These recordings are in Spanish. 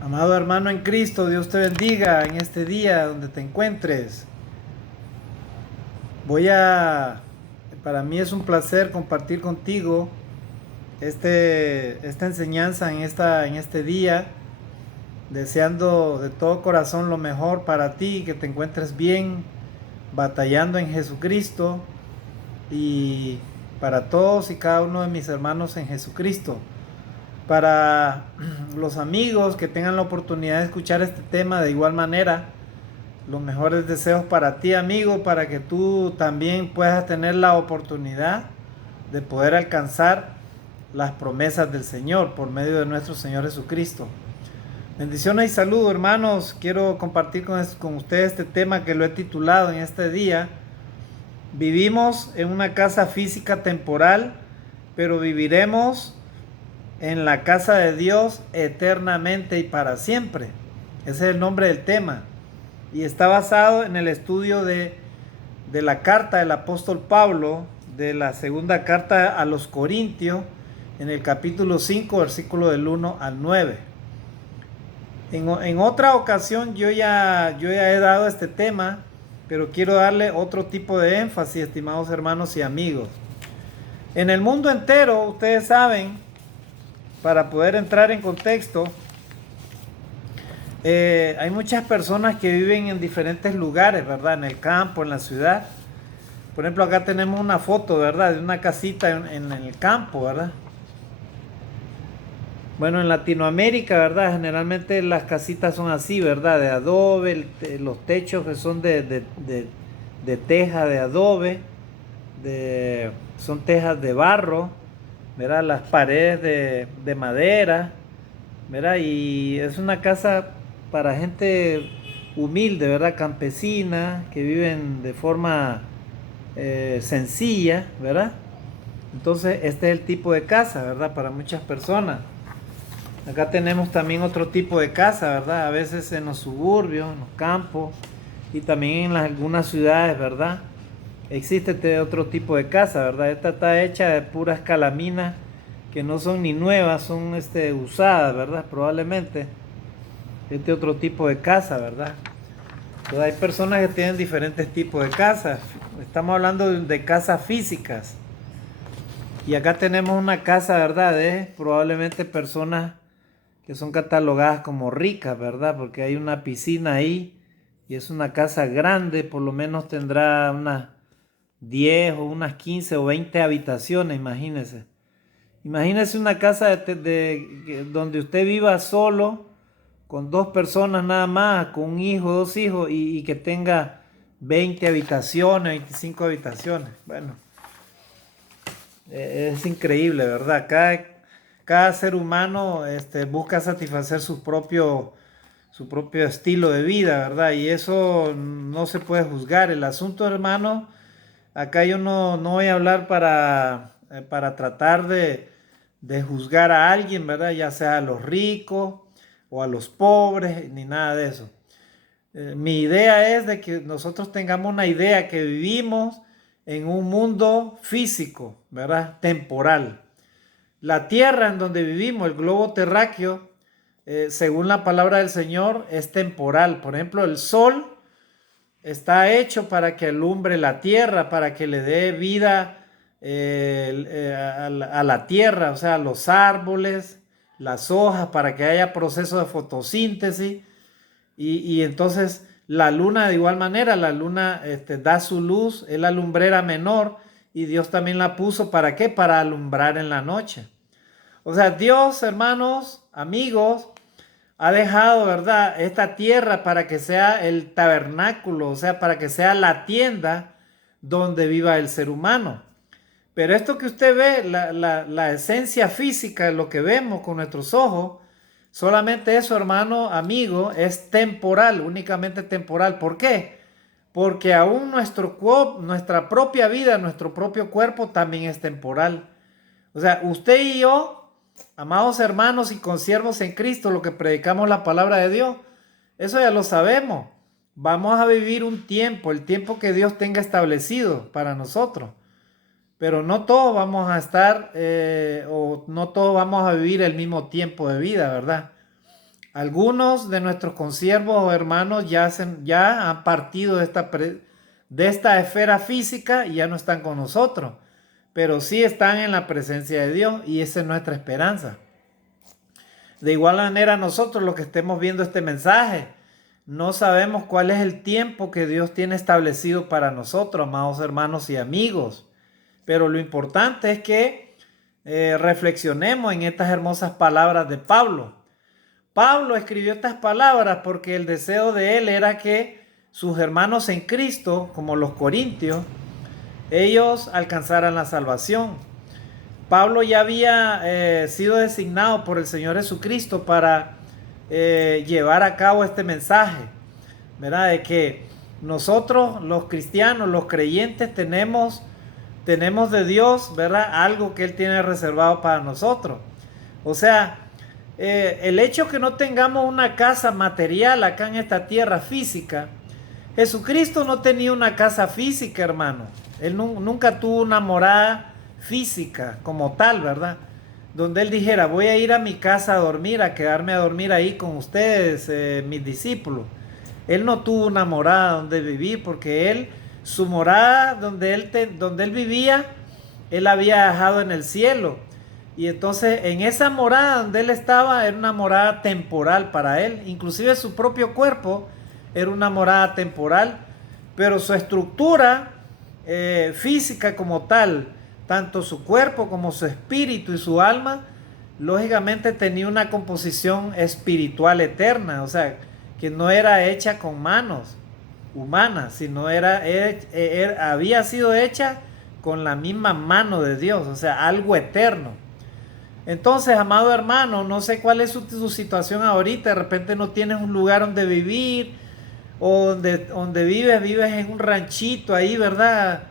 Amado hermano en Cristo, Dios te bendiga en este día donde te encuentres. Voy a, para mí es un placer compartir contigo esta enseñanza en este día, deseando de todo corazón lo mejor para ti, que te encuentres bien, batallando en Jesucristo y para todos y cada uno de mis hermanos en Jesucristo. Para los amigos que tengan la oportunidad de escuchar este tema de igual manera, los mejores deseos para ti, amigo, para que tú también puedas tener la oportunidad de poder alcanzar las promesas del Señor por medio de nuestro Señor Jesucristo. Bendiciones y saludos, hermanos. Quiero compartir con ustedes este tema que lo he titulado en este día. Vivimos en una casa física temporal, pero viviremos en la casa de Dios eternamente y para siempre. Ese es el nombre del tema. Y está basado en el estudio de la carta del apóstol Pablo, de la segunda carta a los Corintios, en el capítulo 5, versículo del 1 al 9. En otra ocasión yo ya he dado este tema, pero quiero darle otro tipo de énfasis, estimados hermanos y amigos. En el mundo entero, ustedes saben, para poder entrar en contexto, hay muchas personas que viven en diferentes lugares, ¿verdad? En el campo, en la ciudad. Por ejemplo, acá tenemos una foto, ¿verdad? De una casita en el campo, ¿verdad? Bueno, en Latinoamérica, ¿verdad? Generalmente las casitas son así, ¿verdad? De adobe, los techos que son de teja de adobe, son tejas de barro, ¿verdad? Las paredes de madera, ¿verdad? Y es una casa para gente humilde, ¿verdad? Campesina, que viven de forma sencilla, ¿verdad? Entonces, este es el tipo de casa, ¿verdad? Para muchas personas. Acá tenemos también otro tipo de casa, ¿verdad? A veces en los suburbios, en los campos y también en algunas ciudades, ¿verdad? Existe este otro tipo de casa, ¿verdad? Esta está hecha de puras calaminas que no son ni nuevas, son usadas, ¿verdad? Probablemente. Este otro tipo de casa, ¿verdad? Entonces hay personas que tienen diferentes tipos de casas. Estamos hablando de casas físicas. Y acá tenemos una casa, ¿verdad? De probablemente personas que son catalogadas como ricas, ¿verdad? Porque hay una piscina ahí y es una casa grande, por lo menos tendrá unas 10 o unas 15 o 20 habitaciones, imagínese. Imagínese una casa donde usted viva solo, con dos personas nada más, con un hijo, dos hijos, y que tenga 20 habitaciones, 25 habitaciones. Bueno, es increíble, ¿verdad? Cada ser humano busca satisfacer su propio estilo de vida, ¿verdad? Y eso no se puede juzgar. El asunto, hermano, acá yo no voy a hablar para tratar de juzgar a alguien, ¿verdad? Ya sea a los ricos o a los pobres, ni nada de eso. Mi idea es de que nosotros tengamos una idea que vivimos en un mundo físico, ¿verdad? Temporal. La tierra en donde vivimos, el globo terráqueo, según la palabra del Señor, es temporal. Por ejemplo, el sol está hecho para que alumbre la tierra, para que le dé vida a la tierra, o sea, los árboles, las hojas, para que haya proceso de fotosíntesis. Y entonces la luna de igual manera, la luna da su luz, es la lumbrera menor y Dios también la puso ¿para qué? Para alumbrar en la noche. O sea, Dios, hermanos, amigos, ha dejado, ¿verdad? Esta tierra para que sea el tabernáculo, o sea, para que sea la tienda donde viva el ser humano. Pero esto que usted ve, la esencia física de lo que vemos con nuestros ojos, solamente eso, hermano, amigo, es temporal, únicamente temporal. ¿Por qué? Porque aún nuestra propia vida, nuestro propio cuerpo también es temporal. O sea, usted y yo, amados hermanos y consiervos en Cristo, lo que predicamos la palabra de Dios, eso ya lo sabemos. Vamos a vivir un tiempo, el tiempo que Dios tenga establecido para nosotros. Pero no todos vamos a estar o no todos vamos a vivir el mismo tiempo de vida, ¿verdad? Algunos de nuestros consiervos o hermanos ya han partido de esta esfera física y ya no están con nosotros, pero sí están en la presencia de Dios y esa es nuestra esperanza. De igual manera nosotros los que estemos viendo este mensaje, no sabemos cuál es el tiempo que Dios tiene establecido para nosotros, amados hermanos y amigos, pero lo importante es que reflexionemos en estas hermosas palabras de Pablo. Pablo escribió estas palabras porque el deseo de él era que sus hermanos en Cristo, como los corintios, ellos alcanzaran la salvación. Pablo ya había sido designado por el Señor Jesucristo para llevar a cabo este mensaje, ¿verdad? De que nosotros, los cristianos, los creyentes, tenemos de Dios, ¿verdad? Algo que Él tiene reservado para nosotros. O sea, el hecho que no tengamos una casa material acá en esta tierra física, Jesucristo no tenía una casa física, hermano. Él nunca tuvo una morada física como tal, ¿verdad? Donde Él dijera, voy a ir a mi casa a dormir, a quedarme a dormir ahí con ustedes, mis discípulos. Él no tuvo una morada donde vivir, porque su morada donde él vivía, Él había dejado en el cielo. Y entonces en esa morada donde Él estaba era una morada temporal para Él. Inclusive su propio cuerpo era una morada temporal. Pero su estructura física como tal, tanto su cuerpo como su espíritu y su alma, lógicamente tenía una composición espiritual eterna. O sea, que no era hecha con manos humanas, sino había sido hecha con la misma mano de Dios. O sea, algo eterno. Entonces, amado hermano, no sé cuál es su situación ahorita. De repente no tienes un lugar donde vivir, o donde vives en un ranchito ahí, ¿verdad?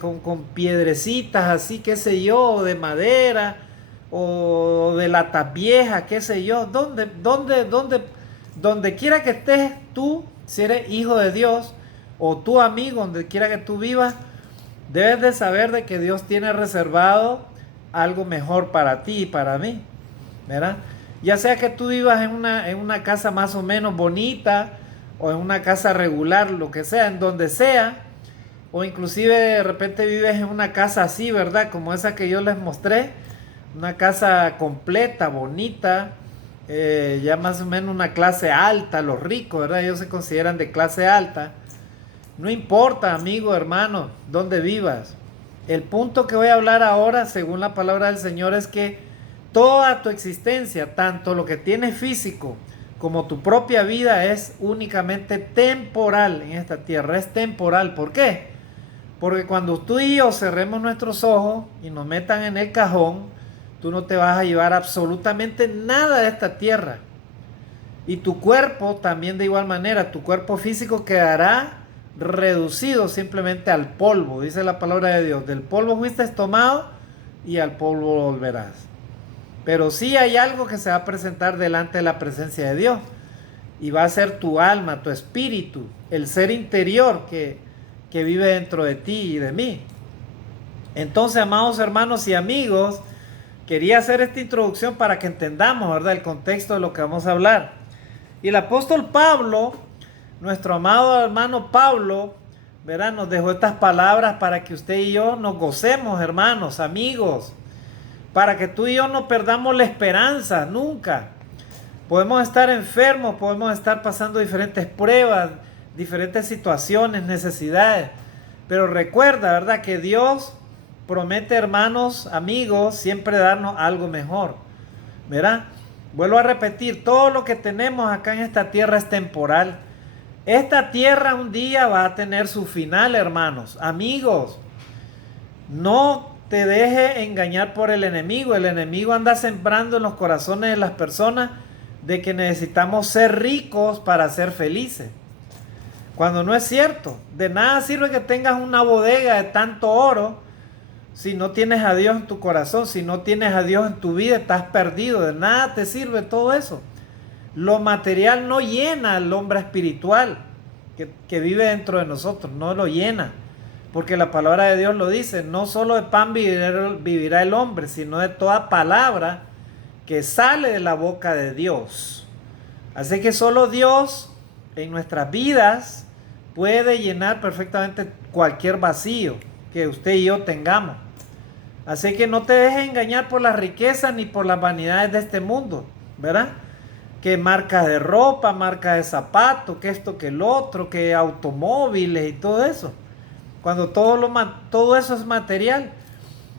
Con piedrecitas así, qué sé yo, de madera, o de latas viejas, qué sé yo. Donde quiera que estés tú, si eres hijo de Dios, o tu amigo, donde quiera que tú vivas, debes de saber de que Dios tiene reservado algo mejor para ti y para mí, ¿verdad? Ya sea que tú vivas en una casa más o menos bonita, o en una casa regular, lo que sea, en donde sea, o inclusive de repente vives en una casa así, ¿verdad? Como esa que yo les mostré, una casa completa, bonita, ya más o menos una clase alta, los ricos, ¿verdad? Ellos se consideran de clase alta. No importa, amigo, hermano, dónde vivas. El punto que voy a hablar ahora, según la palabra del Señor, es que toda tu existencia, tanto lo que tienes físico como tu propia vida, es únicamente temporal en esta tierra. Es temporal. ¿Por qué? Porque cuando tú y yo cerremos nuestros ojos y nos metan en el cajón, tú no te vas a llevar absolutamente nada de esta tierra. Y tu cuerpo también de igual manera, tu cuerpo físico quedará reducido simplemente al polvo, dice la palabra de Dios. Del polvo fuiste tomado y al polvo volverás. Pero sí hay algo que se va a presentar delante de la presencia de Dios, y va a ser tu alma, tu espíritu, el ser interior que vive dentro de ti y de mí. Entonces, amados hermanos y amigos, quería hacer esta introducción para que entendamos, ¿verdad?, el contexto de lo que vamos a hablar. Y el apóstol Pablo, nuestro amado hermano Pablo, ¿verdad?, nos dejó estas palabras para que usted y yo nos gocemos, hermanos, amigos, para que tú y yo no perdamos la esperanza nunca. Podemos estar enfermos, podemos estar pasando diferentes pruebas, diferentes situaciones, necesidades, pero recuerda, ¿verdad?, que Dios promete, hermanos, amigos, siempre darnos algo mejor, ¿verdad? Vuelvo a repetir, todo lo que tenemos acá en esta tierra es temporal. Esta tierra un día va a tener su final, hermanos, amigos. No te dejes engañar por el enemigo. El enemigo anda sembrando en los corazones de las personas de que necesitamos ser ricos para ser felices, cuando no es cierto. De nada sirve que tengas una bodega de tanto oro si no tienes a Dios en tu corazón, si no tienes a Dios en tu vida, estás perdido. De nada te sirve todo eso. Lo material no llena al hombre espiritual que vive dentro de nosotros, no lo llena. Porque la palabra de Dios lo dice, no solo de pan vivirá el hombre, sino de toda palabra que sale de la boca de Dios. Así que solo Dios en nuestras vidas puede llenar perfectamente cualquier vacío que usted y yo tengamos. Así que no te dejes engañar por las riquezas ni por las vanidades de este mundo, ¿verdad? Que marcas de ropa, marcas de zapatos, que esto, que el otro, que automóviles y todo eso. Cuando todo eso es material.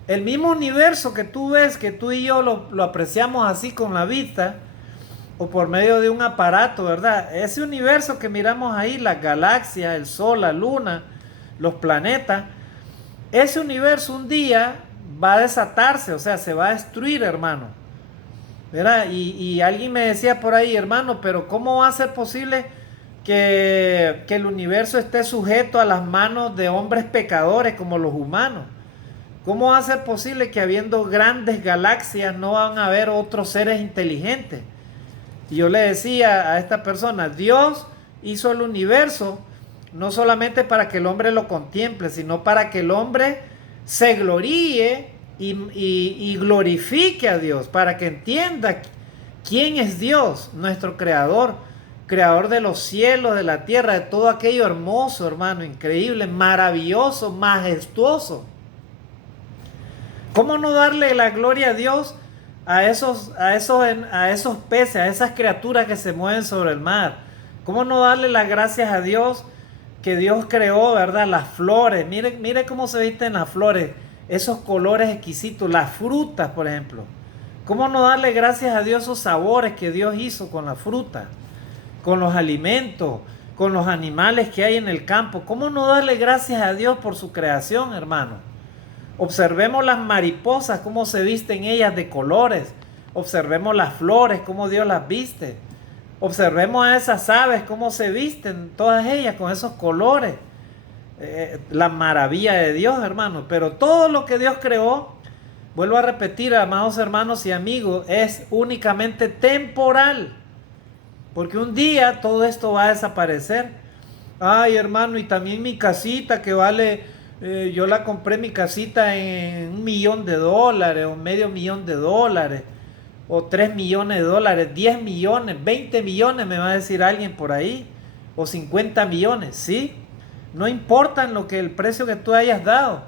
El mismo universo que tú ves, que tú y yo lo apreciamos así con la vista, o por medio de un aparato, ¿verdad? Ese universo que miramos ahí, las galaxias, el sol, la luna, los planetas, ese universo un día va a desatarse, o sea, se va a destruir, hermano. ¿Verdad? Y alguien me decía por ahí, hermano, pero ¿cómo va a ser posible que el universo esté sujeto a las manos de hombres pecadores como los humanos? ¿Cómo va a ser posible que habiendo grandes galaxias no van a haber otros seres inteligentes? Y yo le decía a esta persona, Dios hizo el universo no solamente para que el hombre lo contemple, sino para que el hombre se gloríe y glorifique a Dios, para que entienda quién es Dios, nuestro creador, creador de los cielos, de la tierra, de todo aquello hermoso, hermano, increíble, maravilloso, majestuoso. ¿Cómo no darle la gloria a Dios a esos peces, a esas criaturas que se mueven sobre el mar? ¿Cómo no darle las gracias a Dios que Dios creó, ¿verdad? Las flores, mire cómo se visten las flores, esos colores exquisitos, las frutas, por ejemplo. ¿Cómo no darle gracias a Dios esos sabores que Dios hizo con la fruta, con los alimentos, con los animales que hay en el campo? ¿Cómo no darle gracias a Dios por su creación, hermano? Observemos las mariposas, cómo se visten ellas de colores. Observemos las flores, cómo Dios las viste. Observemos a esas aves, cómo se visten todas ellas con esos colores. La maravilla de Dios, hermano. Pero todo lo que Dios creó, vuelvo a repetir, amados hermanos y amigos, es únicamente temporal. Porque un día todo esto va a desaparecer. Ay, hermano, y también mi casita que vale... yo la compré mi casita en $1.000.000 o $500.000 o $3.000.000, 10 millones, 20 millones me va a decir alguien por ahí, o 50 millones, ¿sí? No importa el precio que tú hayas dado.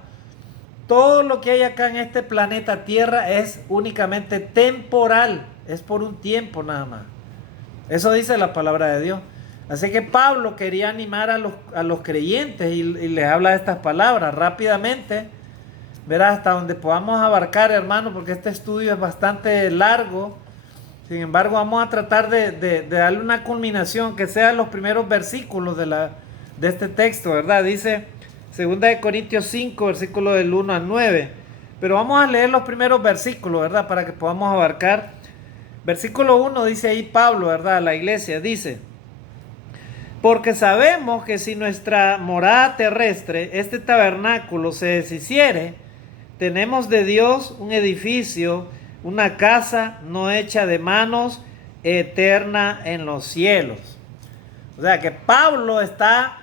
Todo lo que hay acá en este planeta Tierra es únicamente temporal, es por un tiempo nada más. Eso dice la palabra de Dios. Así que Pablo quería animar a los creyentes y les habla de estas palabras rápidamente, verás, hasta donde podamos abarcar, hermano, porque este estudio es bastante largo. Sin embargo, vamos a tratar de darle una culminación que sean los primeros versículos de este texto, ¿verdad? Dice 2 Corintios 5, versículo del 1 al 9. Pero vamos a leer los primeros versículos, ¿verdad? Para que podamos abarcar. Versículo 1 dice ahí Pablo, ¿verdad? La iglesia dice: porque sabemos que si nuestra morada terrestre, este tabernáculo, se deshiciere, tenemos de Dios un edificio, una casa no hecha de manos, eterna en los cielos. O sea que Pablo está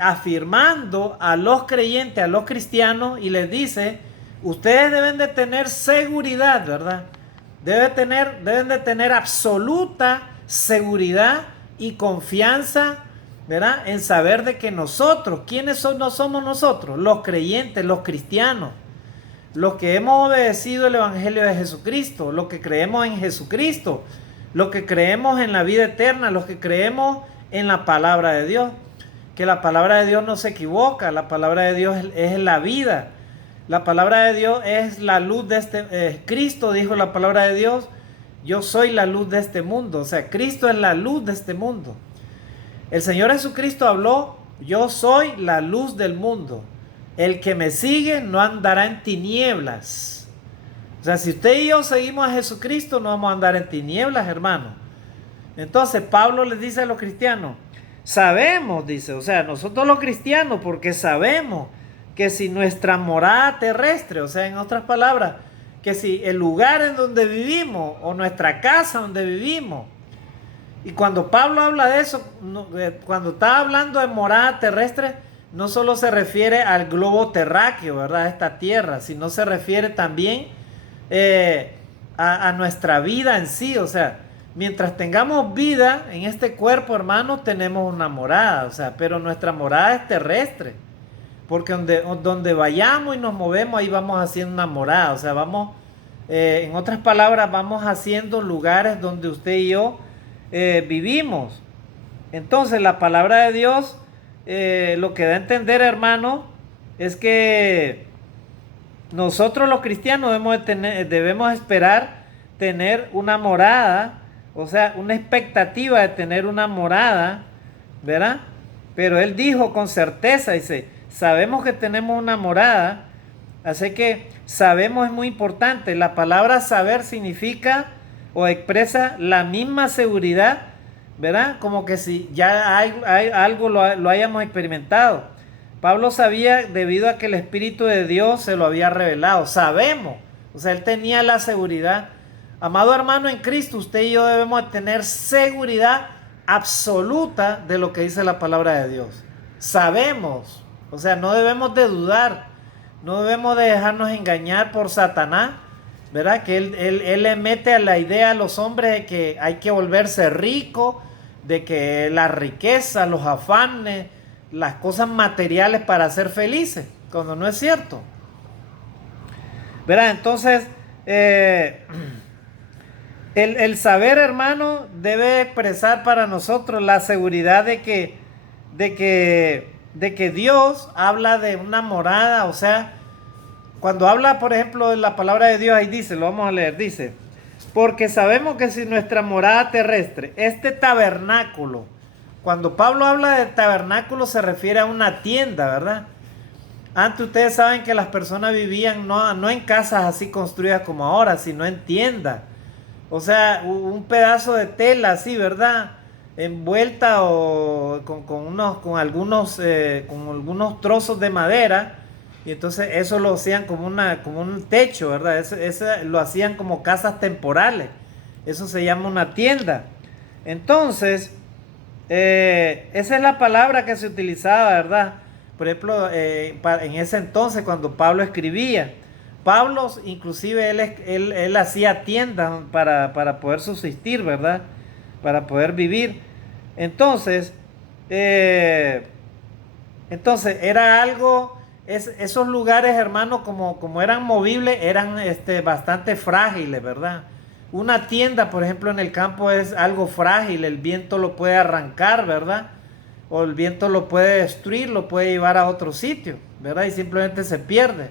afirmando a los creyentes, a los cristianos, y les dice, ustedes deben de tener seguridad, ¿verdad? Deben de tener absoluta seguridad y confianza, ¿verdad? En saber de que nosotros, ¿quiénes no somos nosotros? Los creyentes, los cristianos, los que hemos obedecido el Evangelio de Jesucristo, los que creemos en Jesucristo, los que creemos en la vida eterna, los que creemos en la palabra de Dios, que la palabra de Dios no se equivoca, la palabra de Dios es la vida, la palabra de Dios es la luz de este, Cristo dijo la palabra de Dios, yo soy la luz de este mundo, o sea, Cristo es la luz de este mundo. El Señor Jesucristo habló, yo soy la luz del mundo. El que me sigue no andará en tinieblas. O sea, si usted y yo seguimos a Jesucristo, no vamos a andar en tinieblas, hermano. Entonces, Pablo les dice a los cristianos, sabemos, dice, o sea, nosotros los cristianos, porque sabemos que si nuestra morada terrestre, o sea, en otras palabras, que si el lugar en donde vivimos, o nuestra casa donde vivimos, y cuando Pablo habla de eso, cuando está hablando de morada terrestre, no solo se refiere al globo terráqueo, ¿verdad? A esta tierra, sino se refiere también a nuestra vida en sí. O sea, mientras tengamos vida en este cuerpo, hermano, tenemos una morada, o sea, pero nuestra morada es terrestre, porque donde vayamos y nos movemos, ahí vamos haciendo una morada, o sea, vamos, en otras palabras, vamos haciendo lugares donde usted y yo vivimos. Entonces, la palabra de Dios, lo que da a entender, hermano, es que nosotros los cristianos debemos esperar tener una morada, o sea, una expectativa de tener una morada, ¿verdad? Pero él dijo con certeza, dice, sabemos que tenemos una morada, así que sabemos es muy importante. La palabra saber significa o expresa la misma seguridad, ¿verdad? Como que si ya hay algo lo hayamos experimentado. Pablo sabía debido a que el Espíritu de Dios se lo había revelado. Sabemos, o sea, él tenía la seguridad. Amado hermano en Cristo, usted y yo debemos tener seguridad absoluta de lo que dice la palabra de Dios. Sabemos, o sea, no debemos de dudar, no debemos de dejarnos engañar por Satanás, ¿verdad? Que él le mete a la idea a los hombres de que hay que volverse rico, de que la riqueza, los afanes, las cosas materiales para ser felices, cuando no es cierto. ¿Verdad? Entonces, el saber, hermano, debe expresar para nosotros la seguridad de que Dios habla de una morada, o sea, cuando habla, por ejemplo, de la palabra de Dios, ahí dice, lo vamos a leer, dice, porque sabemos que si nuestra morada terrestre, este tabernáculo, cuando Pablo habla de tabernáculo se refiere a una tienda, ¿verdad? Antes ustedes saben que las personas vivían no en casas así construidas como ahora, sino en tiendas. O sea, un pedazo de tela así, ¿verdad? Envuelta o con algunos trozos de madera. Y entonces eso lo hacían como un techo, ¿verdad? Ese lo hacían como casas temporales. Eso se llama una tienda. Entonces, esa es la palabra que se utilizaba, ¿verdad? Por ejemplo, en ese entonces cuando Pablo escribía, Pablo inclusive él hacía tiendas para poder subsistir, ¿verdad? Para poder vivir. Entonces, era algo, esos lugares, hermano, como eran movibles, eran bastante frágiles, ¿verdad? Una tienda, por ejemplo, en el campo es algo frágil, el viento lo puede arrancar, ¿verdad? O el viento lo puede destruir, lo puede llevar a otro sitio, ¿verdad? Y simplemente se pierde.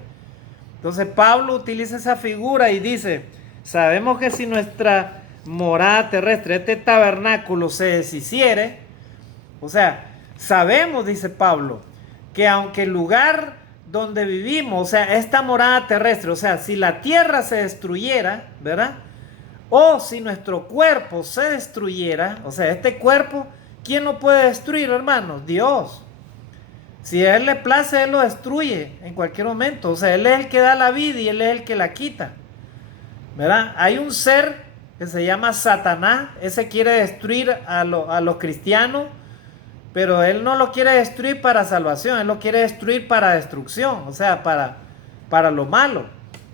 Entonces Pablo utiliza esa figura y dice, sabemos que si nuestra morada terrestre, este tabernáculo se deshiciere, o sea, sabemos, dice Pablo, que aunque el lugar donde vivimos, o sea, esta morada terrestre, o sea, si la tierra se destruyera, ¿verdad? O si nuestro cuerpo se destruyera, o sea, este cuerpo, ¿quién lo puede destruir, hermanos? Dios. Si a Él le place, Él lo destruye en cualquier momento. O sea, Él es el que da la vida y Él es el que la quita. ¿Verdad? Hay un ser que se llama Satanás. Ese quiere destruir a los cristianos, pero Él no lo quiere destruir para salvación. Él lo quiere destruir para destrucción. O sea, para lo malo.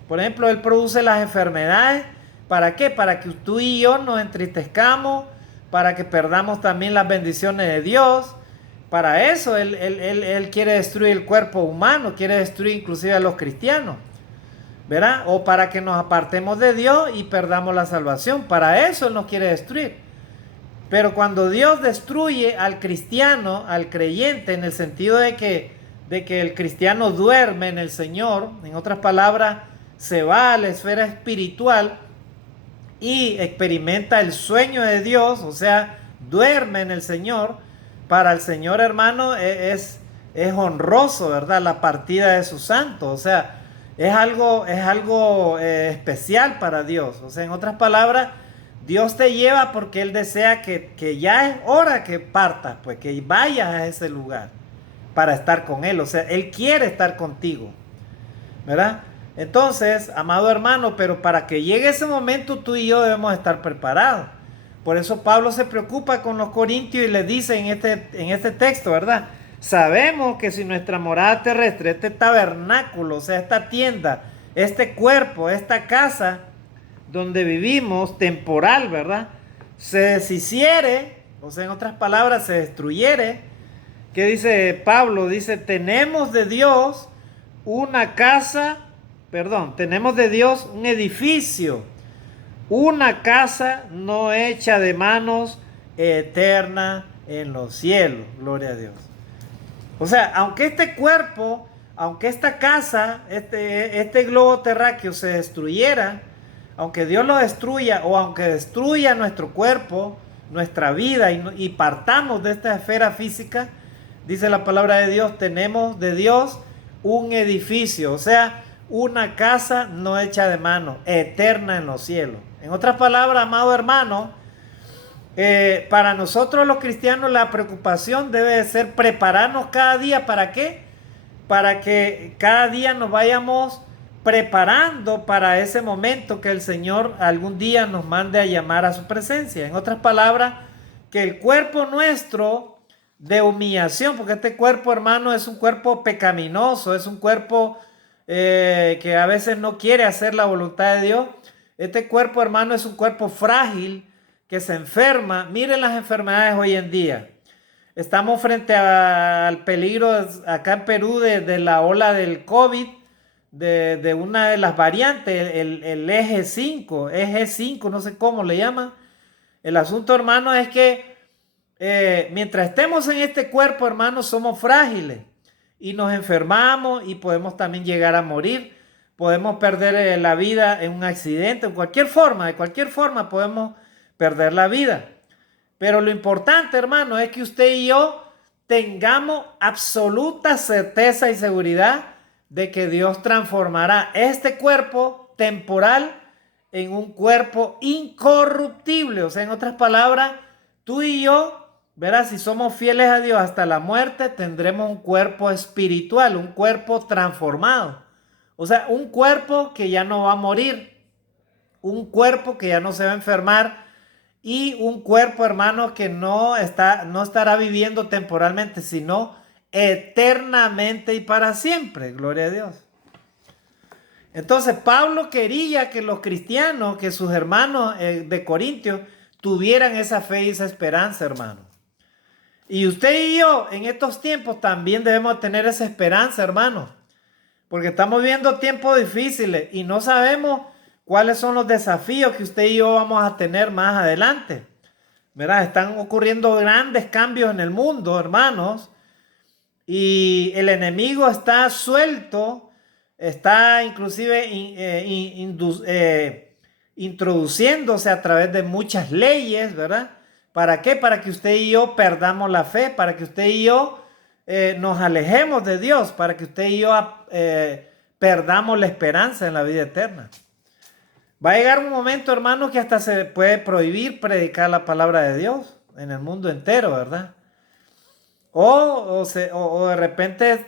Por ejemplo, Él produce las enfermedades. ¿Para qué? Para que tú y yo nos entristezcamos, para que perdamos también las bendiciones de Dios. Para eso él quiere destruir el cuerpo humano, quiere destruir inclusive a los cristianos, ¿verdad? O para que nos apartemos de Dios y perdamos la salvación. Para eso Él nos quiere destruir. Pero cuando Dios destruye al cristiano, al creyente, en el sentido de que el cristiano duerme en el Señor, en otras palabras, se va a la esfera espiritual y experimenta el sueño de Dios, o sea, duerme en el Señor. Para el Señor, hermano, es honroso, ¿verdad? La partida de sus santos, o sea, es algo especial para Dios. O sea, en otras palabras, Dios te lleva porque Él desea que ya es hora que partas, pues que vayas a ese lugar para estar con Él. O sea, Él quiere estar contigo, ¿verdad? Entonces, amado hermano, pero para que llegue ese momento tú y yo debemos estar preparados. Por eso Pablo se preocupa con los corintios y les dice en este texto, ¿verdad? Sabemos que si nuestra morada terrestre, este tabernáculo, o sea, esta tienda, este cuerpo, esta casa donde vivimos, temporal, ¿verdad? se deshiciere, o sea, en otras palabras, se destruyere, ¿qué dice Pablo? Dice, tenemos de Dios una casa, perdón, tenemos de Dios un edificio, una casa no hecha de manos, eterna en los cielos. Gloria a Dios. O sea, aunque este cuerpo, aunque esta casa, este globo terráqueo se destruyera, aunque Dios lo destruya o aunque destruya nuestro cuerpo, nuestra vida y partamos de esta esfera física, dice la palabra de Dios, tenemos de Dios un edificio, o sea, una casa no hecha de mano, eterna en los cielos. En otras palabras, amado hermano, para nosotros los cristianos la preocupación debe de ser prepararnos cada día. ¿Para qué? Para que cada día nos vayamos preparando para ese momento que el Señor algún día nos mande a llamar a su presencia. En otras palabras, que el cuerpo nuestro de humillación, porque este cuerpo, hermano, es un cuerpo pecaminoso, es un cuerpo que a veces no quiere hacer la voluntad de Dios. Este cuerpo, hermano, es un cuerpo frágil que se enferma. Miren las enfermedades hoy en día. Estamos frente al peligro acá en Perú de la ola del COVID, de una de las variantes, el eje 5, no sé cómo le llaman. El asunto, hermano, es que mientras estemos en este cuerpo, hermano, somos frágiles y nos enfermamos y podemos también llegar a morir. Podemos perder la vida en un accidente, de cualquier forma podemos perder la vida. Pero lo importante, hermano, es que usted y yo tengamos absoluta certeza y seguridad de que Dios transformará este cuerpo temporal en un cuerpo incorruptible. O sea, en otras palabras, tú y yo, verás, si somos fieles a Dios hasta la muerte, tendremos un cuerpo espiritual, un cuerpo transformado. O sea, un cuerpo que ya no va a morir, un cuerpo que ya no se va a enfermar y un cuerpo, hermano, que no estará viviendo temporalmente, sino eternamente y para siempre. Gloria a Dios. Entonces, Pablo quería que los cristianos, que sus hermanos de Corintios, tuvieran esa fe y esa esperanza, hermano. Y usted y yo en estos tiempos también debemos tener esa esperanza, hermano. Porque estamos viviendo tiempos difíciles y no sabemos cuáles son los desafíos que usted y yo vamos a tener más adelante. ¿Verdad? Están ocurriendo grandes cambios en el mundo, hermanos. Y el enemigo está suelto, está inclusive introduciéndose a través de muchas leyes, ¿verdad? ¿Para qué? Para que usted y yo perdamos la fe, para que usted y yo nos alejemos de Dios, para que usted y yo perdamos la esperanza en la vida eterna. Va a llegar un momento, hermano, que hasta se puede prohibir predicar la palabra de Dios en el mundo entero, ¿verdad? O de repente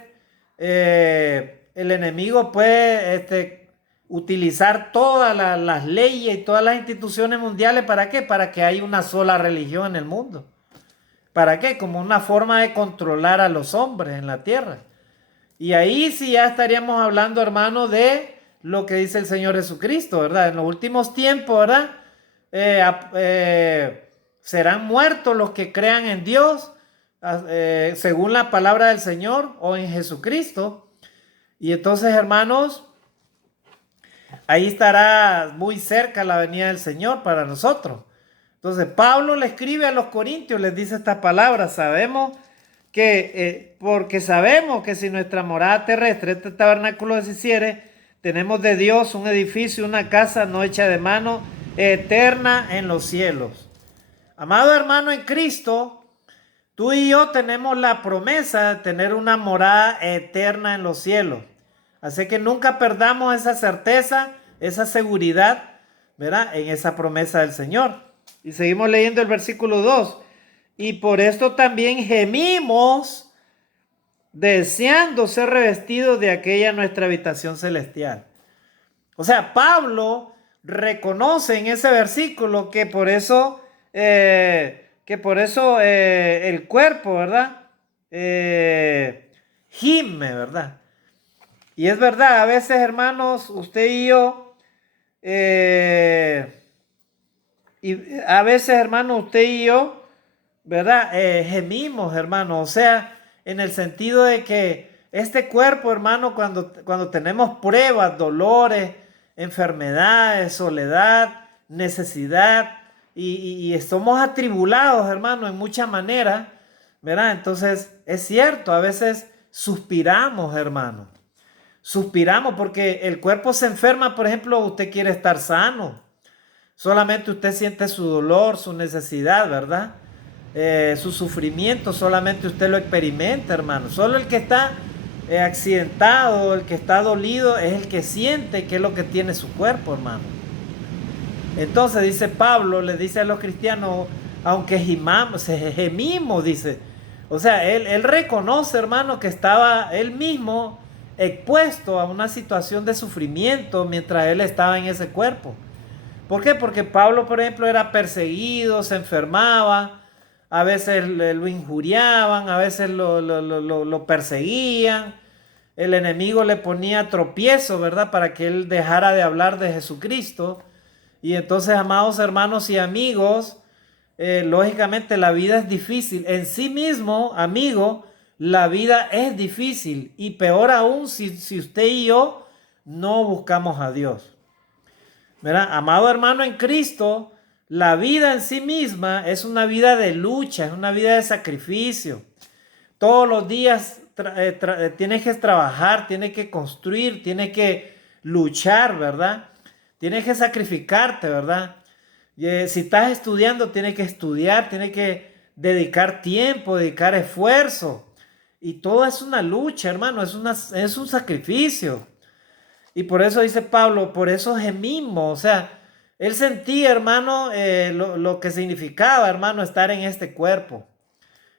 el enemigo puede utilizar todas las leyes y todas las instituciones mundiales. ¿Para qué? Para que haya una sola religión en el mundo. ¿Para qué? Como una forma de controlar a los hombres en la tierra. Y ahí sí ya estaríamos hablando, hermano, de lo que dice el Señor Jesucristo, ¿verdad? En los últimos tiempos, ¿verdad? Serán muertos los que crean en Dios, según la palabra del Señor, o en Jesucristo. Y entonces, hermanos, ahí estará muy cerca la venida del Señor para nosotros. Entonces, Pablo le escribe a los corintios, les dice estas palabras. Porque sabemos que si nuestra morada terrestre, este tabernáculo deshiciere, tenemos de Dios un edificio, una casa no hecha de mano, eterna en los cielos. Amado hermano en Cristo, tú y yo tenemos la promesa de tener una morada eterna en los cielos. Así que nunca perdamos esa certeza, esa seguridad, ¿verdad? En esa promesa del Señor. Y seguimos leyendo el versículo 2. Y por esto también gemimos, deseando ser revestidos de aquella nuestra habitación celestial. O sea, Pablo reconoce en ese versículo que por eso el cuerpo, ¿verdad? Gime, ¿verdad? Y es verdad, a veces, hermanos, usted y yo Y a veces, hermano, usted y yo, ¿verdad? Gemimos, hermano. O sea, en el sentido de que este cuerpo, hermano, cuando tenemos pruebas, dolores, enfermedades, soledad, necesidad, y somos atribulados, hermano, en muchas maneras, ¿verdad? Entonces, es cierto, a veces suspiramos, hermano. Suspiramos porque el cuerpo se enferma, por ejemplo, usted quiere estar sano. Solamente usted siente su dolor, su necesidad, ¿verdad? Su sufrimiento, solamente usted lo experimenta, hermano. Solo el que está accidentado, el que está dolido, es el que siente qué es lo que tiene su cuerpo, hermano. Entonces dice Pablo, le dice a los cristianos, aunque gemimos, dice. O sea, él reconoce, hermano, que estaba él mismo expuesto a una situación de sufrimiento mientras él estaba en ese cuerpo. ¿Por qué? Porque Pablo, por ejemplo, era perseguido, se enfermaba, a veces lo injuriaban, a veces lo perseguían, el enemigo le ponía tropiezo, ¿verdad? Para que él dejara de hablar de Jesucristo. Y entonces, amados hermanos y amigos, lógicamente la vida es difícil. En sí mismo, amigo, la vida es difícil. Y peor aún si usted y yo no buscamos a Dios. ¿Verdad? Amado hermano en Cristo, la vida en sí misma es una vida de lucha, es una vida de sacrificio. Todos los días tienes que trabajar, tienes que construir, tienes que luchar, ¿verdad? Tienes que sacrificarte, ¿verdad? Si estás estudiando, tienes que estudiar, tienes que dedicar tiempo, dedicar esfuerzo. Y todo es una lucha, hermano, es un sacrificio. Y por eso dice Pablo, por eso gemimos. O sea, él sentía, hermano, lo que significaba, hermano, estar en este cuerpo.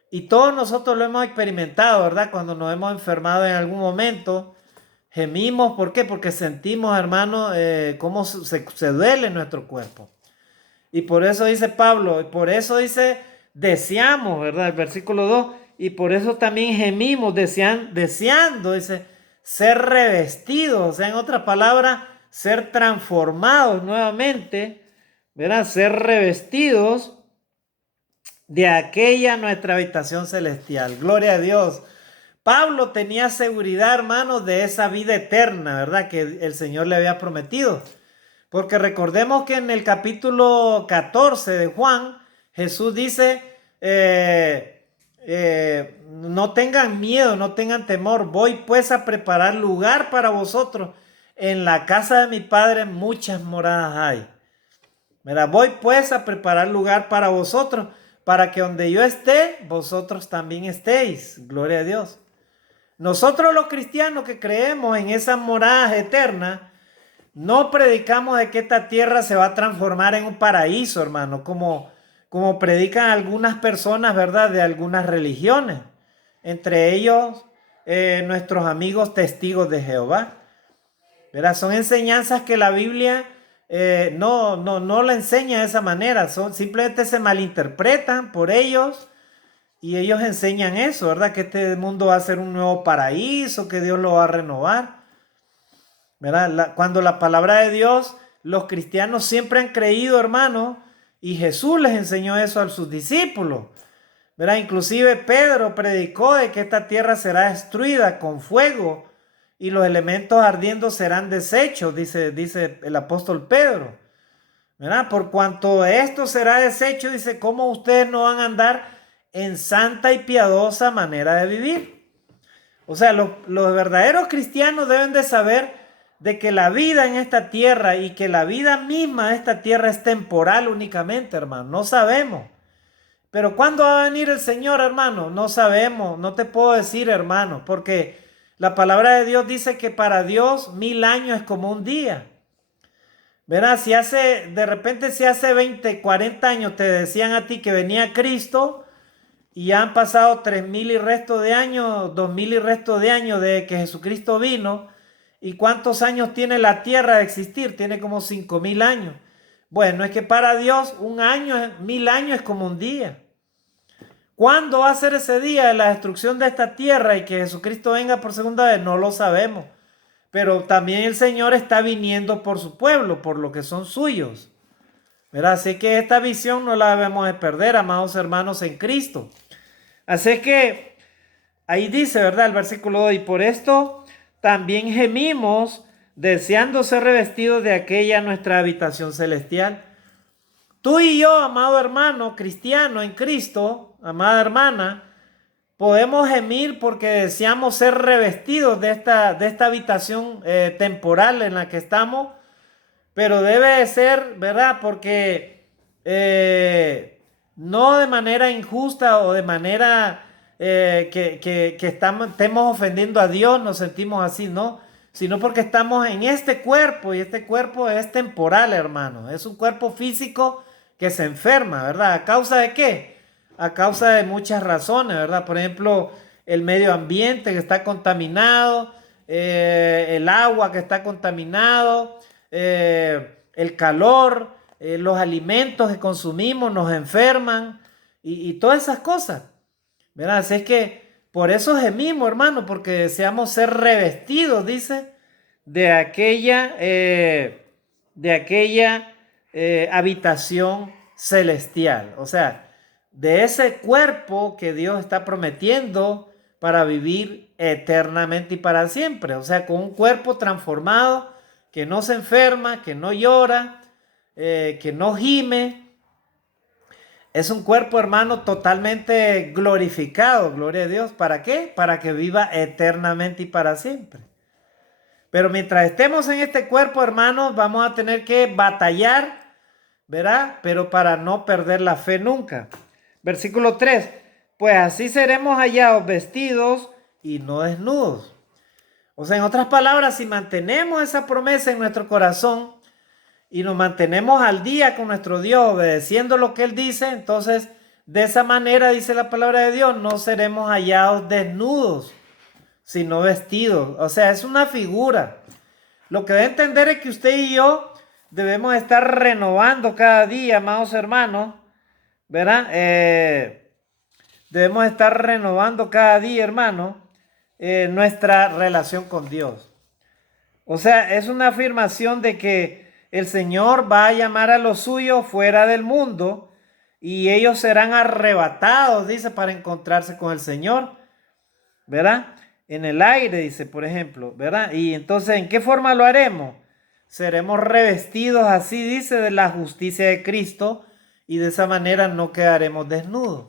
Y todos nosotros lo hemos experimentado, ¿verdad? Cuando nos hemos enfermado en algún momento, gemimos. ¿Por qué? Porque sentimos, hermano, cómo se duele nuestro cuerpo. Y por eso dice Pablo, y por eso dice, deseamos, ¿verdad? El versículo 2, y por eso también gemimos, deseando, dice, ser revestidos, o sea, en otras palabras, ser transformados nuevamente, ¿verdad? Ser revestidos de aquella nuestra habitación celestial. Gloria a Dios. Pablo tenía seguridad, hermanos, de esa vida eterna, ¿verdad? Que el Señor le había prometido. Porque recordemos que en el capítulo 14 de Juan, Jesús dice, no tengan miedo, no tengan temor, voy pues a preparar lugar para vosotros. En la casa de mi Padre muchas moradas hay. Mira, voy pues a preparar lugar para vosotros, para que donde yo esté, vosotros también estéis. Gloria a Dios. Nosotros los cristianos que creemos en esas moradas eternas, no predicamos de que esta tierra se va a transformar en un paraíso, hermano, como predican algunas personas, ¿verdad? De algunas religiones. Entre ellos, nuestros amigos testigos de Jehová. ¿Verdad? Son enseñanzas que la Biblia no la enseña de esa manera. Simplemente se malinterpretan por ellos y ellos enseñan eso, ¿verdad? Que este mundo va a ser un nuevo paraíso, que Dios lo va a renovar. ¿Verdad? Cuando la palabra de Dios, los cristianos siempre han creído, hermano, y Jesús les enseñó eso a sus discípulos. ¿Verdad? Inclusive Pedro predicó de que esta tierra será destruida con fuego y los elementos ardiendo serán desechos, dice el apóstol Pedro. ¿Verdad? Por cuanto esto será deshecho, dice, ¿cómo ustedes no van a andar en santa y piadosa manera de vivir? O sea, los verdaderos cristianos deben de saber de que la vida en esta tierra y que la vida misma de esta tierra es temporal únicamente, hermano. No sabemos. Pero ¿cuándo va a venir el Señor, hermano? No sabemos. No te puedo decir, hermano, porque la palabra de Dios dice que para Dios 1000 años es como un día. Verás, de repente si hace 20, 40 años te decían a ti que venía Cristo y ya han pasado 3000 y resto de años, 2000 y resto de años de que Jesucristo vino. ¿Y cuántos años tiene la tierra de existir? Tiene como 5000 años. Bueno, es que para Dios 1000 años es como un día. ¿Cuándo va a ser ese día de la destrucción de esta tierra y que Jesucristo venga por segunda vez? No lo sabemos. Pero también el Señor está viniendo por su pueblo, por lo que son suyos. ¿verdad? Así que esta visión no la debemos de perder, amados hermanos en Cristo. Así que ahí dice, ¿verdad? El versículo 2, y por esto también gemimos deseando ser revestidos de aquella nuestra habitación celestial. Tú y yo, amado hermano cristiano en Cristo, amada hermana, podemos gemir porque deseamos ser revestidos de esta habitación temporal en la que estamos, pero debe de ser, ¿verdad? Porque no de manera injusta o de manera que estemos ofendiendo a Dios, nos sentimos así, ¿no? Sino porque estamos en este cuerpo y este cuerpo es temporal, hermano. Es un cuerpo físico que se enferma, ¿verdad? ¿A causa de qué? A causa de muchas razones, ¿verdad? Por ejemplo, el medio ambiente que está contaminado, el agua que está contaminado, el calor, los alimentos que consumimos nos enferman y todas esas cosas, ¿verdad? Así es que por eso gemimos, hermano, porque deseamos ser revestidos, dice, de aquella habitación celestial. O sea, de ese cuerpo que Dios está prometiendo para vivir eternamente y para siempre. O sea, con un cuerpo transformado que no se enferma, que no llora, que no gime. Es un cuerpo, hermano, totalmente glorificado, gloria a Dios. ¿Para qué? Para que viva eternamente y para siempre. Pero mientras estemos en este cuerpo, hermanos, vamos a tener que batallar, ¿verdad? Pero para no perder la fe nunca. Versículo 3. Pues así seremos hallados vestidos y no desnudos. O sea, en otras palabras, si mantenemos esa promesa en nuestro corazón y nos mantenemos al día con nuestro Dios, obedeciendo lo que Él dice, entonces de esa manera, dice la palabra de Dios, no seremos hallados desnudos, sino vestidos. O sea, es una figura. Lo que debe entender es que usted y yo debemos estar renovando cada día, amados hermanos, ¿verdad? Debemos estar renovando cada día, hermano, nuestra relación con Dios. O sea, es una afirmación de que el Señor va a llamar a los suyos fuera del mundo y ellos serán arrebatados, dice, para encontrarse con el Señor, ¿verdad? En el aire, dice, por ejemplo, ¿verdad? Y entonces, ¿en qué forma lo haremos? Seremos revestidos, así dice, de la justicia de Cristo y de esa manera no quedaremos desnudos.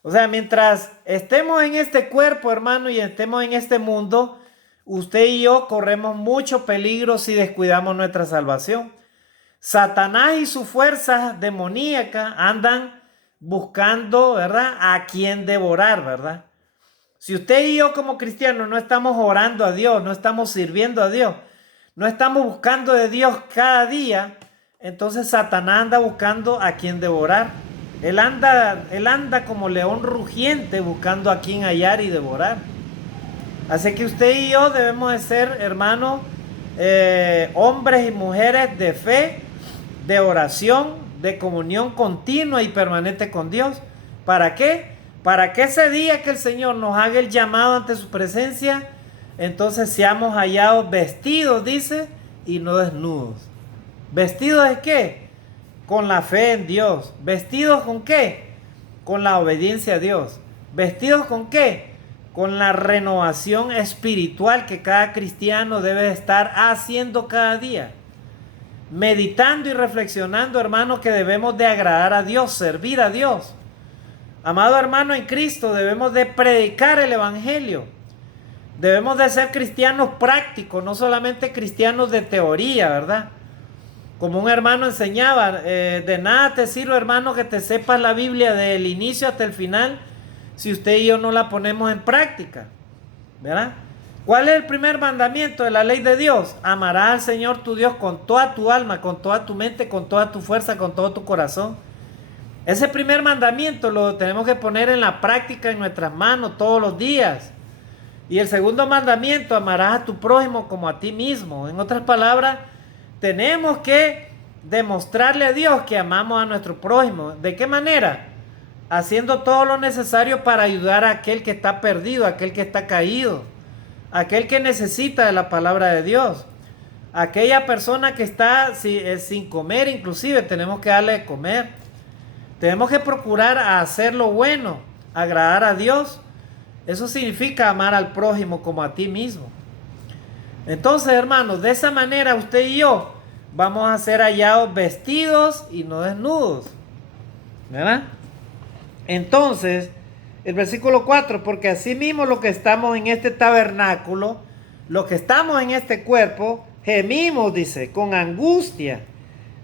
O sea, mientras estemos en este cuerpo, hermano, y estemos en este mundo, usted y yo corremos mucho peligro si descuidamos nuestra salvación. Satanás y sus fuerzas demoníacas andan buscando, ¿verdad?, a quien devorar, ¿verdad? Si usted y yo como cristianos no estamos orando a Dios, no estamos sirviendo a Dios, no estamos buscando de Dios cada día, entonces Satanás anda buscando a quien devorar. Él anda como león rugiente buscando a quien hallar y devorar. Así que usted y yo debemos de ser, hermanos, hombres y mujeres de fe, de oración, de comunión continua y permanente con Dios. ¿Para qué? Para que ese día que el Señor nos haga el llamado ante su presencia, entonces seamos hallados vestidos, dice, y no desnudos. ¿Vestidos de qué? Con la fe en Dios. ¿Vestidos con qué? Con la obediencia a Dios. ¿Vestidos con qué? Con la renovación espiritual que cada cristiano debe estar haciendo cada día. Meditando y reflexionando, hermano, que debemos de agradar a Dios, servir a Dios. Amado hermano en Cristo, debemos de predicar el Evangelio. Debemos de ser cristianos prácticos, no solamente cristianos de teoría, ¿verdad? Como un hermano enseñaba, de nada te sirve, hermano, que te sepas la Biblia del inicio hasta el final, si usted y yo no la ponemos en práctica, ¿verdad? ¿Cuál es el primer mandamiento de la ley de Dios? Amarás al Señor tu Dios con toda tu alma, con toda tu mente, con toda tu fuerza, con todo tu corazón. Ese primer mandamiento lo tenemos que poner en la práctica en nuestras manos todos los días. Y el segundo mandamiento, amarás a tu prójimo como a ti mismo. En otras palabras, tenemos que demostrarle a Dios que amamos a nuestro prójimo. ¿De qué manera? Haciendo todo lo necesario para ayudar a aquel que está perdido, a aquel que está caído, a aquel que necesita de la palabra de Dios, aquella persona que está sin comer, inclusive tenemos que darle de comer. Tenemos que procurar hacer lo bueno, agradar a Dios. Eso significa amar al prójimo como a ti mismo. Entonces, hermanos, de esa manera usted y yo vamos a ser hallados vestidos y no desnudos, ¿verdad? Entonces, el versículo 4, porque así mismo lo que estamos en este tabernáculo, lo que estamos en este cuerpo, gemimos, dice, con angustia,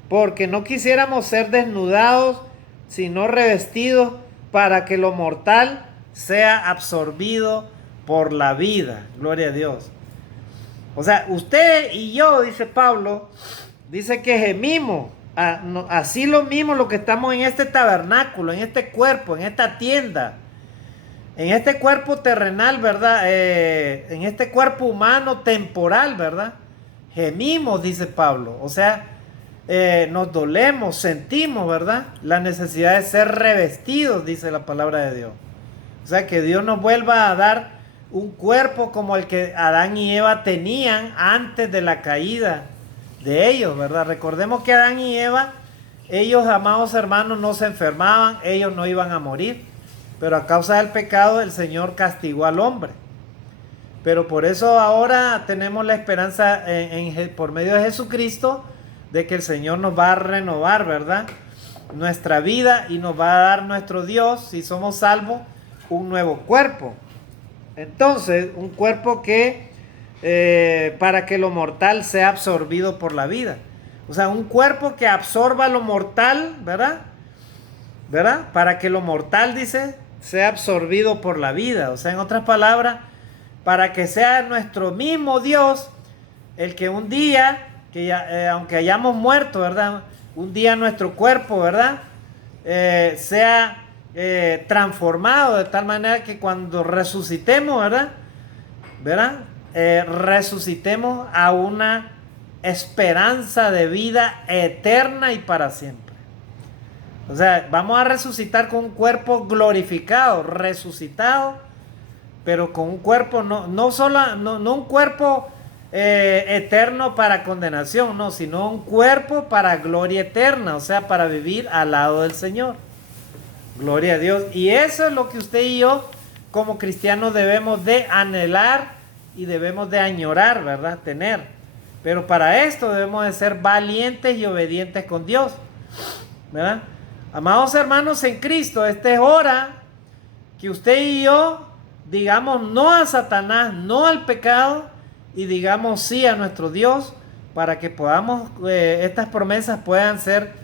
porque no quisiéramos ser desnudados, sino revestidos, para que lo mortal sea absorbido por la vida. Gloria a Dios. O sea, usted y yo, dice Pablo, dice que gemimos, así lo mismo lo que estamos en este tabernáculo, en este cuerpo, en esta tienda, en este cuerpo terrenal, ¿verdad? En este cuerpo humano temporal, ¿verdad? Gemimos, dice Pablo. O sea, nos dolemos, sentimos, ¿verdad? La necesidad de ser revestidos, dice la palabra de Dios. O sea, que Dios nos vuelva a dar un cuerpo como el que Adán y Eva tenían antes de la caída de ellos, ¿verdad? Recordemos que Adán y Eva, ellos, amados hermanos, no se enfermaban, ellos no iban a morir, pero a causa del pecado el Señor castigó al hombre. Pero por eso ahora tenemos la esperanza por medio de Jesucristo de que el Señor nos va a renovar, ¿verdad? Nuestra vida, y nos va a dar nuestro Dios, si somos salvos, un nuevo cuerpo. Entonces, un cuerpo que para que lo mortal sea absorbido por la vida. O sea, un cuerpo que absorba lo mortal, ¿verdad? ¿Verdad? Para que lo mortal, dice, sea absorbido por la vida. O sea, en otras palabras, para que sea nuestro mismo Dios el que un día, que ya, aunque hayamos muerto, ¿verdad? Un día nuestro cuerpo, ¿verdad? Sea transformado de tal manera que cuando resucitemos, ¿verdad? Resucitemos a una esperanza de vida eterna y para siempre. O sea, vamos a resucitar con un cuerpo glorificado, resucitado, pero con un cuerpo, no un cuerpo eterno para condenación, no, sino un cuerpo para gloria eterna, o sea, para vivir al lado del Señor. Gloria a Dios. Y eso es lo que usted y yo como cristianos debemos de anhelar y debemos de añorar, ¿verdad? Tener. Pero para esto debemos de ser valientes y obedientes con Dios, ¿verdad? Amados hermanos en Cristo, esta es hora que usted y yo digamos no a Satanás, no al pecado, y digamos sí a nuestro Dios, para que podamos, estas promesas puedan ser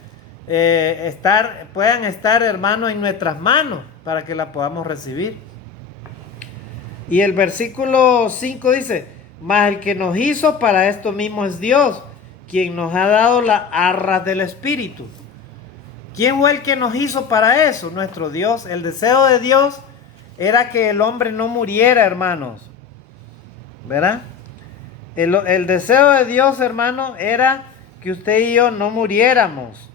puedan estar, hermanos, en nuestras manos para que las podamos recibir. Y el versículo 5 dice: mas el que nos hizo para esto mismo es Dios, quien nos ha dado las arras del Espíritu. ¿Quién fue el que nos hizo para eso? Nuestro Dios. El deseo de Dios era que el hombre no muriera, hermanos, ¿verdad? El deseo de Dios, hermano, era que usted y yo no muriéramos.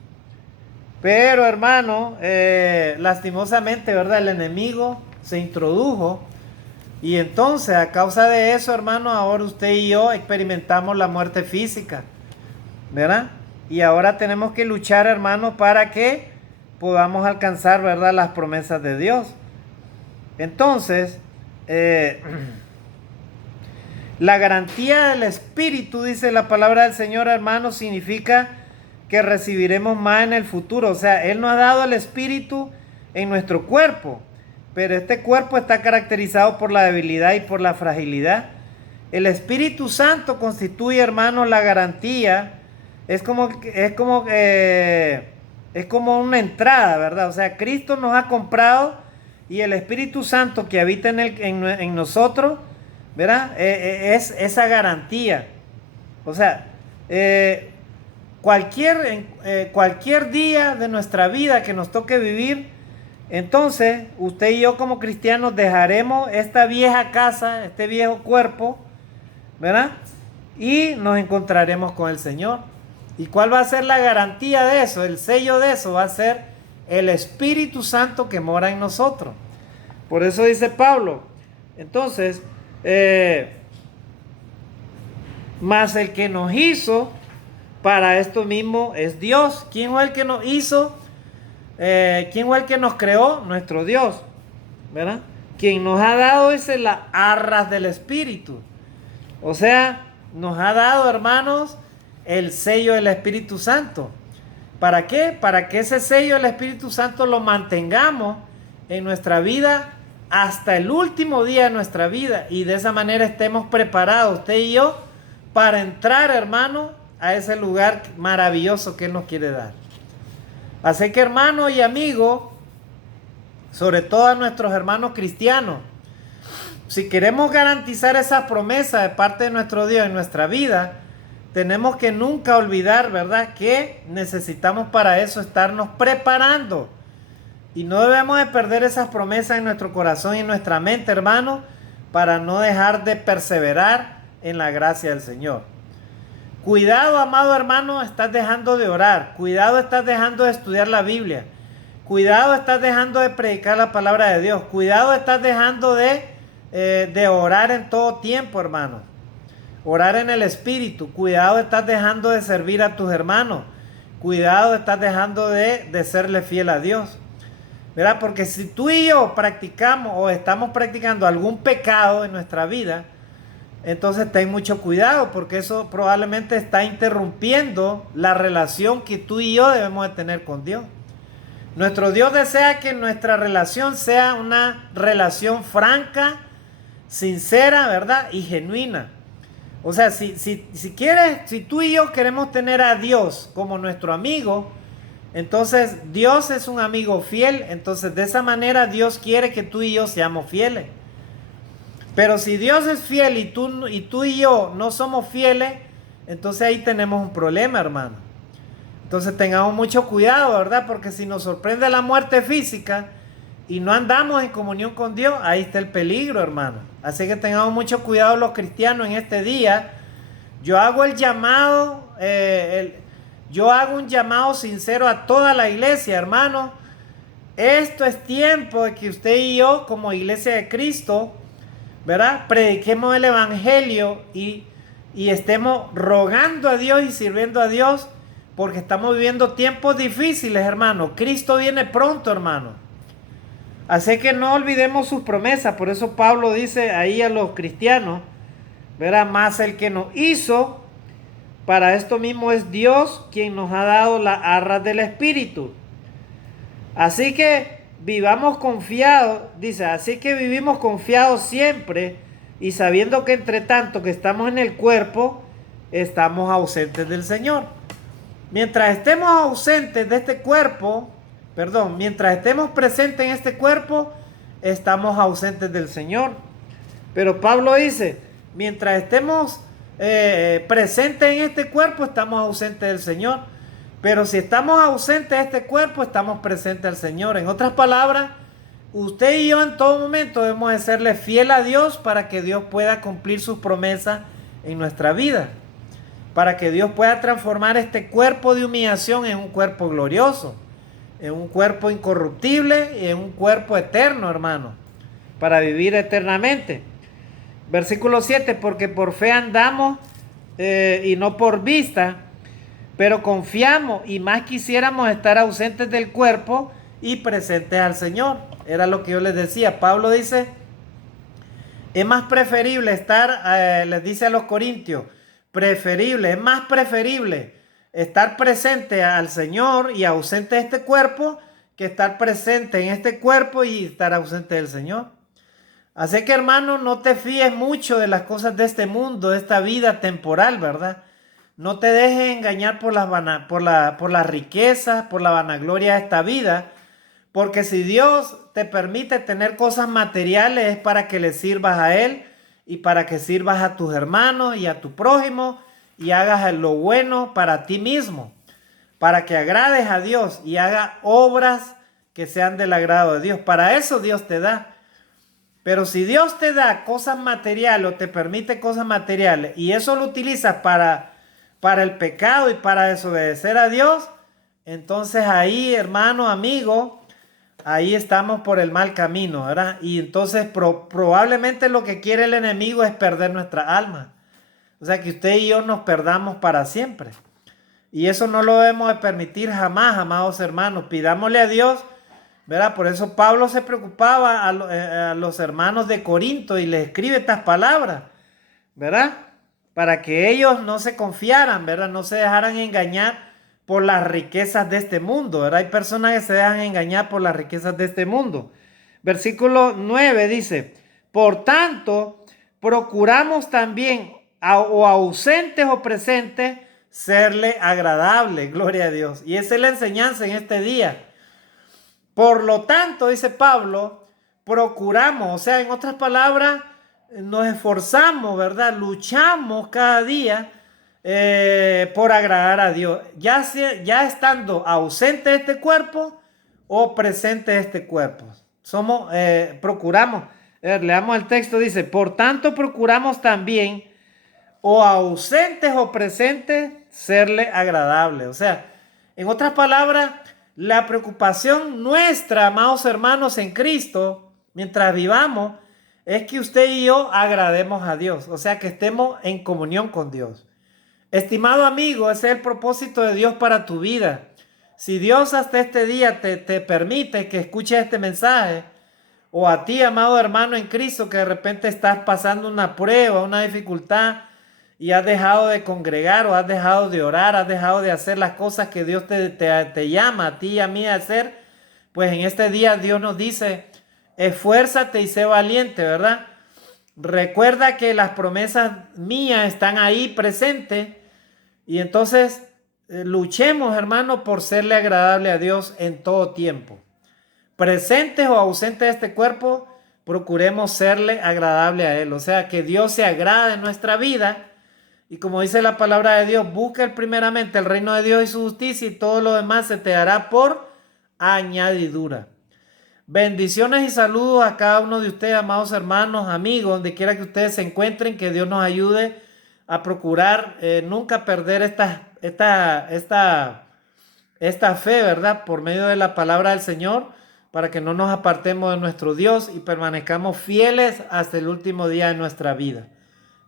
Pero, hermano, lastimosamente, ¿verdad? El enemigo se introdujo, y entonces a causa de eso, hermano, ahora usted y yo experimentamos la muerte física, ¿verdad? Y ahora tenemos que luchar, hermano, para que podamos alcanzar, ¿verdad?, las promesas de Dios. Entonces, la garantía del Espíritu, dice la palabra del Señor, hermano, significa que recibiremos más en el futuro. O sea, Él nos ha dado el Espíritu en nuestro cuerpo, pero este cuerpo está caracterizado por la debilidad y por la fragilidad. El Espíritu Santo constituye, hermanos, la garantía. Es como una entrada, ¿verdad? O sea, Cristo nos ha comprado, y el Espíritu Santo que habita en nosotros, ¿verdad? Es esa garantía. O sea, cualquier día de nuestra vida que nos toque vivir, entonces usted y yo como cristianos dejaremos esta vieja casa, este viejo cuerpo, ¿verdad? Y nos encontraremos con el Señor. ¿Y cuál va a ser la garantía de eso? El sello de eso va a ser el Espíritu Santo que mora en nosotros. Por eso dice Pablo, entonces, mas el que nos hizo para esto mismo es Dios. ¿Quién fue el que nos hizo? ¿Quién fue el que nos creó? Nuestro Dios, ¿verdad? Quien nos ha dado es las arras del Espíritu. O sea, nos ha dado, hermanos, el sello del Espíritu Santo. ¿Para qué? Para que ese sello del Espíritu Santo lo mantengamos en nuestra vida hasta el último día de nuestra vida. Y de esa manera estemos preparados, usted y yo, para entrar, hermano, a ese lugar maravilloso que Él nos quiere dar. Así que, hermano y amigo, sobre todo a nuestros hermanos cristianos, si queremos garantizar esa promesa de parte de nuestro Dios en nuestra vida, tenemos que nunca olvidar, ¿verdad?, que necesitamos para eso estarnos preparando. Y no debemos de perder esas promesas en nuestro corazón y en nuestra mente, hermano, para no dejar de perseverar en la gracia del Señor. Cuidado, amado hermano, estás dejando de orar. Cuidado, estás dejando de estudiar la Biblia. Cuidado, estás dejando de predicar la palabra de Dios. Cuidado, estás dejando de orar en todo tiempo, hermano. Orar en el Espíritu. Cuidado, estás dejando de servir a tus hermanos. Cuidado, estás dejando de serle fiel a Dios. ¿Verdad? Porque si tú y yo practicamos o estamos practicando algún pecado en nuestra vida, entonces ten mucho cuidado, porque eso probablemente está interrumpiendo la relación que tú y yo debemos de tener con Dios. Nuestro Dios desea que nuestra relación sea una relación franca, sincera, ¿verdad? Y genuina. O sea, si tú y yo queremos tener a Dios como nuestro amigo, entonces Dios es un amigo fiel. Entonces de esa manera Dios quiere que tú y yo seamos fieles. Pero si Dios es fiel y tú y yo no somos fieles, entonces ahí tenemos un problema, hermano. Entonces tengamos mucho cuidado, ¿verdad? Porque si nos sorprende la muerte física y no andamos en comunión con Dios, ahí está el peligro, hermano. Así que tengamos mucho cuidado los cristianos en este día. Yo hago el llamado, yo hago un llamado sincero a toda la iglesia, hermano. Esto es tiempo de que usted y yo, como iglesia de Cristo, ¿verdad?, prediquemos el evangelio y estemos rogando a Dios y sirviendo a Dios, porque estamos viviendo tiempos difíciles, hermano. Cristo viene pronto, hermano. Así que no olvidemos sus promesas. Por eso Pablo dice ahí a los cristianos, ¿verdad?, más el que nos hizo para esto mismo es Dios, quien nos ha dado las arras del Espíritu. Así que vivamos confiados, dice, así que vivimos confiados siempre y sabiendo que entre tanto que estamos en el cuerpo, estamos ausentes del Señor. Mientras estemos ausentes de este cuerpo, mientras estemos presentes en este cuerpo, estamos ausentes del Señor. Pero Pablo dice, mientras estemos presentes en este cuerpo, estamos ausentes del Señor. Pero si estamos ausentes de este cuerpo, estamos presentes al Señor. En otras palabras, usted y yo en todo momento debemos de serle fiel a Dios para que Dios pueda cumplir sus promesas en nuestra vida. Para que Dios pueda transformar este cuerpo de humillación en un cuerpo glorioso, en un cuerpo incorruptible y en un cuerpo eterno, hermano, para vivir eternamente. Versículo 7, porque por fe andamos y no por vista, pero confiamos y más quisiéramos estar ausentes del cuerpo y presentes al Señor. Era lo que yo les decía. Pablo dice, es más preferible estar, les dice a los corintios, es más preferible estar presente al Señor y ausente de este cuerpo que estar presente en este cuerpo y estar ausente del Señor. Así que, hermano, no te fíes mucho de las cosas de este mundo, de esta vida temporal, ¿verdad? No te dejes engañar por las riquezas, por la vanagloria de esta vida, porque si Dios te permite tener cosas materiales es para que le sirvas a Él y para que sirvas a tus hermanos y a tu prójimo y hagas lo bueno para ti mismo, para que agrades a Dios y hagas obras que sean del agrado de Dios. Para eso Dios te da. Pero si Dios te da cosas materiales o te permite cosas materiales y eso lo utilizas para el pecado y para desobedecer a Dios, entonces ahí, hermano, amigo, ahí estamos por el mal camino, ¿verdad? Y entonces probablemente lo que quiere el enemigo es perder nuestra alma. O sea, que usted y yo nos perdamos para siempre. Y eso no lo debemos de permitir jamás, amados hermanos. Pidámosle a Dios, ¿verdad? Por eso Pablo se preocupaba a los hermanos de Corinto y les escribe estas palabras, ¿verdad? Para que ellos no se confiaran, ¿verdad? No se dejaran engañar por las riquezas de este mundo, ¿verdad? Hay personas que se dejan engañar por las riquezas de este mundo. Versículo 9 dice, por tanto, procuramos también, o ausentes o presentes, serle agradable, gloria a Dios. Y esa es la enseñanza en este día. Por lo tanto, dice Pablo, procuramos, o sea, en otras palabras, nos esforzamos, ¿verdad? Luchamos cada día por agradar a Dios, ya estando ausente de este cuerpo o presente de este cuerpo. Procuramos, leamos el texto, dice, por tanto procuramos también, o ausentes o presentes, serle agradable. O sea, en otras palabras, la preocupación nuestra, amados hermanos en Cristo, mientras vivamos, es que usted y yo agrademos a Dios. O sea, que estemos en comunión con Dios. Estimado amigo, ese es el propósito de Dios para tu vida. Si Dios hasta este día te permite que escuches este mensaje, o a ti, amado hermano en Cristo, que de repente estás pasando una prueba, una dificultad, y has dejado de congregar, o has dejado de orar, has dejado de hacer las cosas que Dios te llama a ti y a mí a hacer, pues en este día Dios nos dice, esfuérzate y sé valiente, ¿verdad? Recuerda que las promesas mías están ahí presentes, y entonces luchemos, hermano, por serle agradable a Dios en todo tiempo. Presentes o ausentes de este cuerpo, procuremos serle agradable a Él. O sea, que Dios se agrade en nuestra vida. Y como dice la palabra de Dios, busca primeramente el reino de Dios y su justicia, y todo lo demás se te dará por añadidura. Bendiciones y saludos a cada uno de ustedes, amados hermanos, amigos, donde quiera que ustedes se encuentren. Que Dios nos ayude a procurar nunca perder esta fe, ¿verdad? Por medio de la palabra del Señor, para que no nos apartemos de nuestro Dios y permanezcamos fieles hasta el último día de nuestra vida.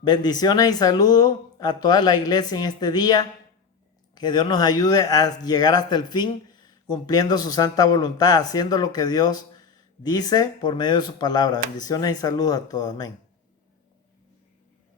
Bendiciones y saludos a toda la iglesia en este día. Que Dios nos ayude a llegar hasta el fin, cumpliendo su santa voluntad, haciendo lo que Dios dice por medio de su palabra. Bendiciones y saludos a todos. Amén.